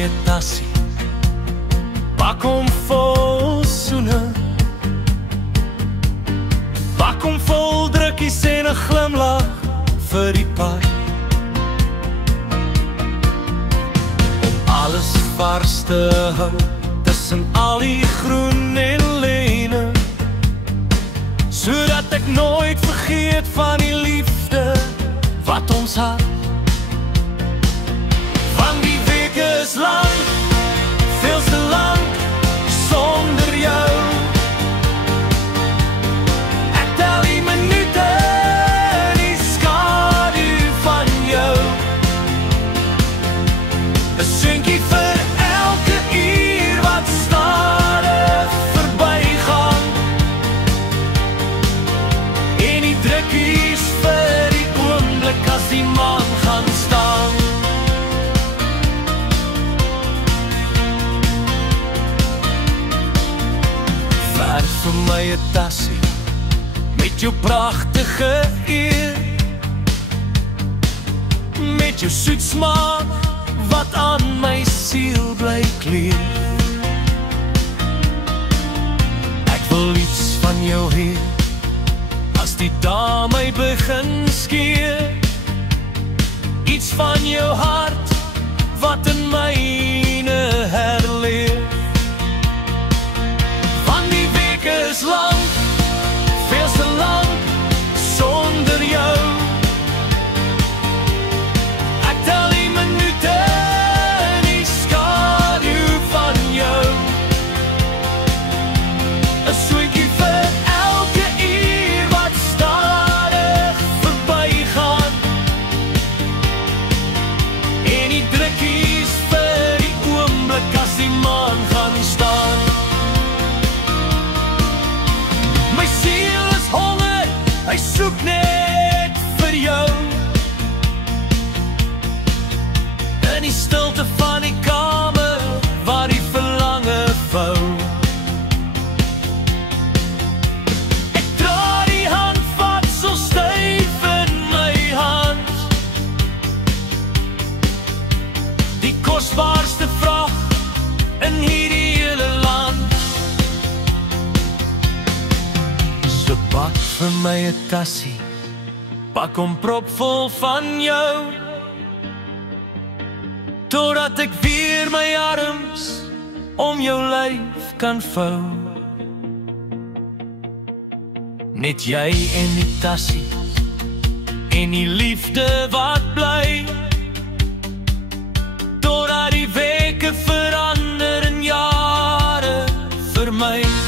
my 'n tassie, pak hom vol soene, pak hom vol drukkies en 'n glimlag vir die pad. Om alles vars te hou tussen al die groen en lene, sodat ek nooit vergeet van die liefde wat ons had. Want die week is lang, veel te lang sonder jou. Ek tel die minute in die skadu van jou. 'n Seentjie vir elke uur wat stadig verbygaan, en die drukkies vir die oomblik as die maan gaan staan. Verf vir my 'n tassie met jou pragtige eer, met jou soet smaak wat aan my siel bly kleef. Ek wil iets van jou hê as die dae my begin skeer, iets van jou hart wat in myne herleef. Want die week is lang, veel te lang sonder jou. Ek tel die minute in die skadu van jou. 'n Soentjie vir elke uur wat stadig verbygaan, en die drukkies vir die oomblik as die maan gaan staan. My siel is honger, hy soek net vir jou. In die stilte van die kamer waar die verlange vou. Ek dra die handvat so styf in my hand, die kosbaarste vrag in hierdie hele land. So pak vir my 'n tassie, pak hom propvol van jou, totdat ek weer my arms om jou lyf kan vou. Net jy en die tassie, en die liefde wat bly, totdat die weke verander in jare vir my.